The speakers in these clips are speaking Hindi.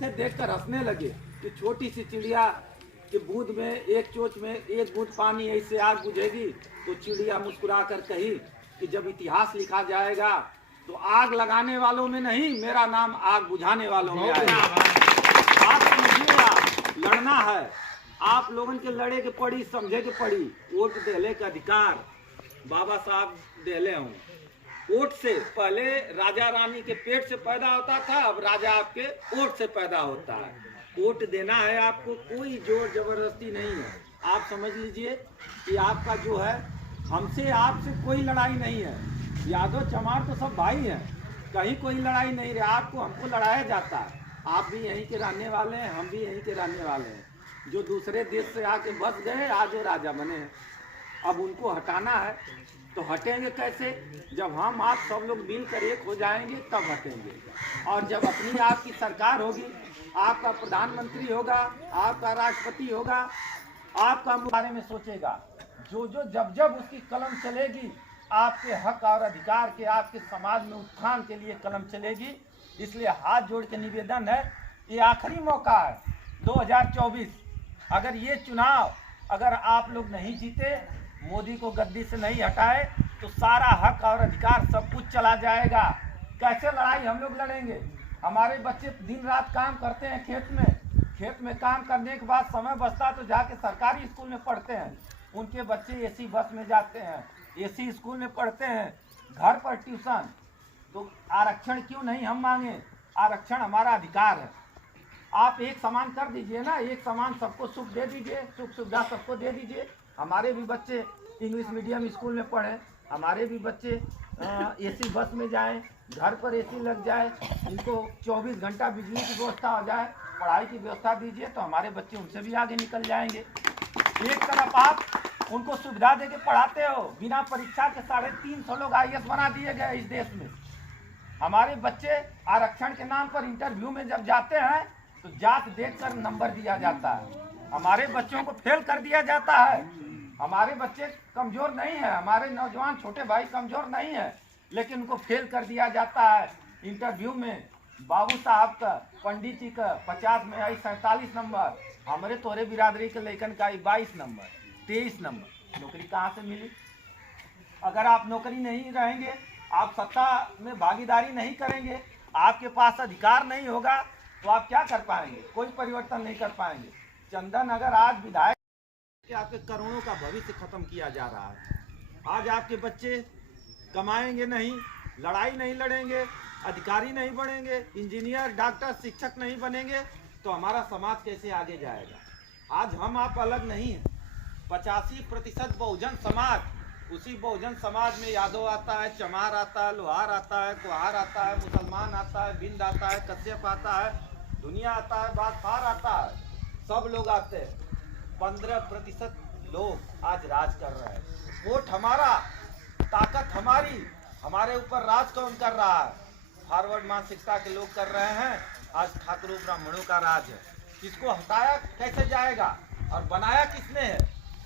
थे देखकर हंसने लगे कि छोटी सी चिड़िया कि बूंद में एक चोंच में एक बूंद पानी ऐसे आग बुझेगी। तो चिड़िया मुस्कुरा कर कही कि जब इतिहास लिखा जाएगा तो आग लगाने वालों में नहीं, मेरा नाम आग बुझाने वालों में आएगा। बात समझिएगा, लड़ना है आप लोगों के, लड़े के पड़ी, समझे के पड़ी। वोट देने का अधिकार बाबा साहब देले हूँ। वोट से पहले राजा रानी के पेट से पैदा होता था, अब राजा आपके वोट से पैदा होता है। वोट देना है आपको, कोई जोर जबरदस्ती नहीं है। आप समझ लीजिए कि आपका जो है, हमसे आपसे कोई लड़ाई नहीं है। यादव चमार तो सब भाई हैं, कहीं कोई लड़ाई नहीं रहा। आपको हमको लड़ाया जाता है। आप भी यहीं के रहने वाले हैं, हम भी यहीं के रहने वाले हैं। जो दूसरे देश से आके बस गए, आज वो राजा बने हैं। अब उनको हटाना है तो हटेंगे कैसे? जब हम आप सब लोग मिलकर एक हो जाएंगे तब हटेंगे। और जब अपनी आपकी सरकार होगी, आपका प्रधानमंत्री होगा, आपका राष्ट्रपति होगा, आपका बारे में सोचेगा। जो जब जब उसकी कलम चलेगी, आपके हक और अधिकार के, आपके समाज में उत्थान के लिए कलम चलेगी। इसलिए हाथ जोड़ के निवेदन है, ये आखिरी मौका है 2024। अगर ये चुनाव अगर आप लोग नहीं जीते, मोदी को गद्दी से नहीं हटाए, तो सारा हक और अधिकार सब कुछ चला जाएगा। कैसे लड़ाई हम लोग लड़ेंगे? हमारे बच्चे दिन रात काम करते हैं खेत में काम करने के बाद समय बचता तो जाके सरकारी स्कूल में पढ़ते हैं। उनके बच्चे एसी बस में जाते हैं, एसी स्कूल में पढ़ते हैं, घर पर ट्यूशन। तो आरक्षण क्यों नहीं हम मांगे? आरक्षण हमारा अधिकार है। आप एक समान कर दीजिए ना, एक समान सबको सुख दे दीजिए, सुख सुविधा सबको दे दीजिए। हमारे भी बच्चे इंग्लिश मीडियम स्कूल में पढ़ें, हमारे भी बच्चे एसी बस में जाएं, घर पर एसी लग जाए, इनको 24 घंटा बिजली की व्यवस्था हो जाए, पढ़ाई की व्यवस्था दीजिए, तो हमारे बच्चे उनसे भी आगे निकल जाएंगे। एक तरफ आप उनको सुविधा दे के पढ़ाते हो, बिना परीक्षा के 350 लोग IAS बना दिए गए इस देश में। हमारे बच्चे आरक्षण के नाम पर इंटरव्यू में जब जाते हैं तो जात देखकर नंबर दिया जाता है, हमारे बच्चों को फेल कर दिया जाता है। हमारे बच्चे कमजोर नहीं है, हमारे नौजवान छोटे भाई कमजोर नहीं है, लेकिन उनको फेल कर दिया जाता है इंटरव्यू में। बाबू साहब का, पंडित जी का 50 में आई 47 नंबर, हमारे तोरे बिरादरी के लेखन का आई 22 नंबर, 23 नंबर। नौकरी कहाँ से मिली? अगर आप नौकरी नहीं रहेंगे, आप सत्ता में भागीदारी नहीं करेंगे, आपके पास अधिकार नहीं होगा, तो आप क्या कर पाएंगे? कोई परिवर्तन नहीं कर पाएंगे। चंदन अगर आज विधायक कि आपके करोड़ों का भविष्य खत्म किया जा रहा है। आज आपके बच्चे कमाएंगे नहीं, लड़ाई नहीं लड़ेंगे, अधिकारी नहीं बनेंगे, इंजीनियर, डॉक्टर, शिक्षक नहीं बनेंगे, तो हमारा समाज कैसे आगे जाएगा? आज हम आप अलग नहीं हैं। 85% बहुजन समाज, उसी बहुजन समाज में यादव आता है, चमार आता है, लोहार आता है, कुहार आता है, मुसलमान आता है, बिंद आता है, कश्यप आता है, दुनिया आता है, बादशाह आता है, सब लोग आते हैं। 15% लोग आज राज कर रहे हैं। वोट हमारा, ताकत हमारी, हमारे ऊपर राज कौन कर रहा है? फॉरवर्ड मानसिकता के लोग कर रहे हैं। आज ठाकुरों ब्राह्मणों का राज है। इसको हटाया कैसे जाएगा और बनाया किसने है?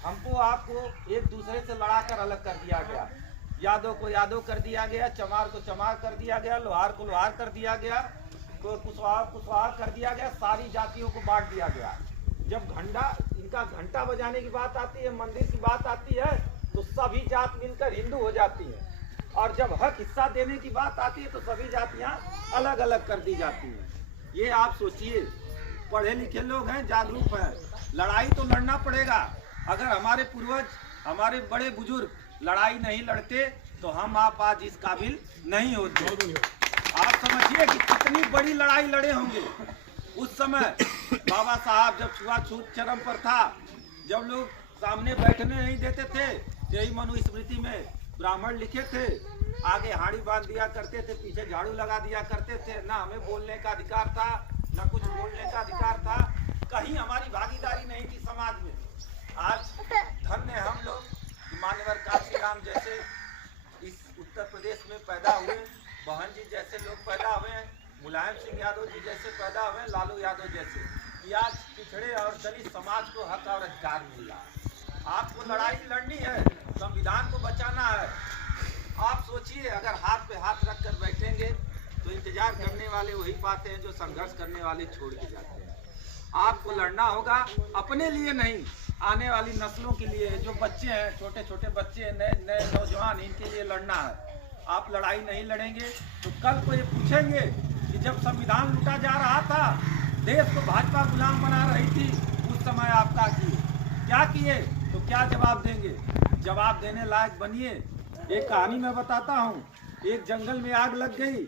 हमको आपको एक दूसरे से लड़ाकर अलग कर दिया गया। यादव को यादव कर दिया गया, चमार को चमार कर दिया गया, लोहार को लोहार कर दिया गया, कुशवाहा कुशवाहा कर दिया गया, सारी जातियों को बांट दिया गया। जब इनका घंटा बजाने की बात आती है, मंदिर की बात आती है, तो सभी जात मिलकर हिंदू हो जाती है। और जब हक हिस्सा देने की बात आती है तो सभी जातियां अलग अलग कर दी जाती हैं। ये आप सोचिए, पढ़े लिखे लोग हैं, जागरूक हैं, लड़ाई तो लड़ना पड़ेगा। अगर हमारे पूर्वज, हमारे बड़े बुजुर्ग लड़ाई नहीं लड़ते तो हम आप आज इस काबिल नहीं होते। आप समझिए कि कितनी बड़ी लड़ाई लड़े होंगे उस समय। बाबा साहब जब छुआछूत चरम पर था, जब लोग सामने बैठने नहीं देते थे, यही मनुस्मृति में ब्राह्मण लिखे थे, आगे हाड़ी बांध दिया करते थे, पीछे झाड़ू लगा दिया करते थे। ना हमें बोलने का अधिकार था, ना कुछ बोलने का अधिकार था, कहीं हमारी भागीदारी नहीं थी समाज में। आज धन्य हम लोग मान्यवर काशीराम जैसे इस उत्तर प्रदेश में पैदा हुए, बहन जी जैसे लोग पैदा हुए हैं, मुलायम सिंह यादव जी जैसे पैदा हुए, लालू यादव जैसे, कि आज पिछड़े और दलित समाज को हक और अधिकार मिल रहा है। आपको लड़ाई लड़नी है, संविधान को बचाना है। आप सोचिए, अगर हाथ पे हाथ रख कर बैठेंगे तो इंतजार करने वाले वही पाते हैं जो संघर्ष करने वाले छोड़ के जाते हैं। आपको लड़ना होगा अपने लिए नहीं, आने वाली नस्लों के लिए। जो बच्चे हैं, छोटे छोटे बच्चे, नए नौजवान, इनके लिए लड़ना है। आप लड़ाई नहीं लड़ेंगे तो कल को ये पूछेंगे कि जब संविधान लूटा जा रहा था, देश को भाजपा गुलाम बना रही थी, उस समय आप क्या किए, तो क्या जवाब देंगे? जवाब देने लायक बनिए। एक कहानी मैं बताता हूँ। एक जंगल में आग लग गई।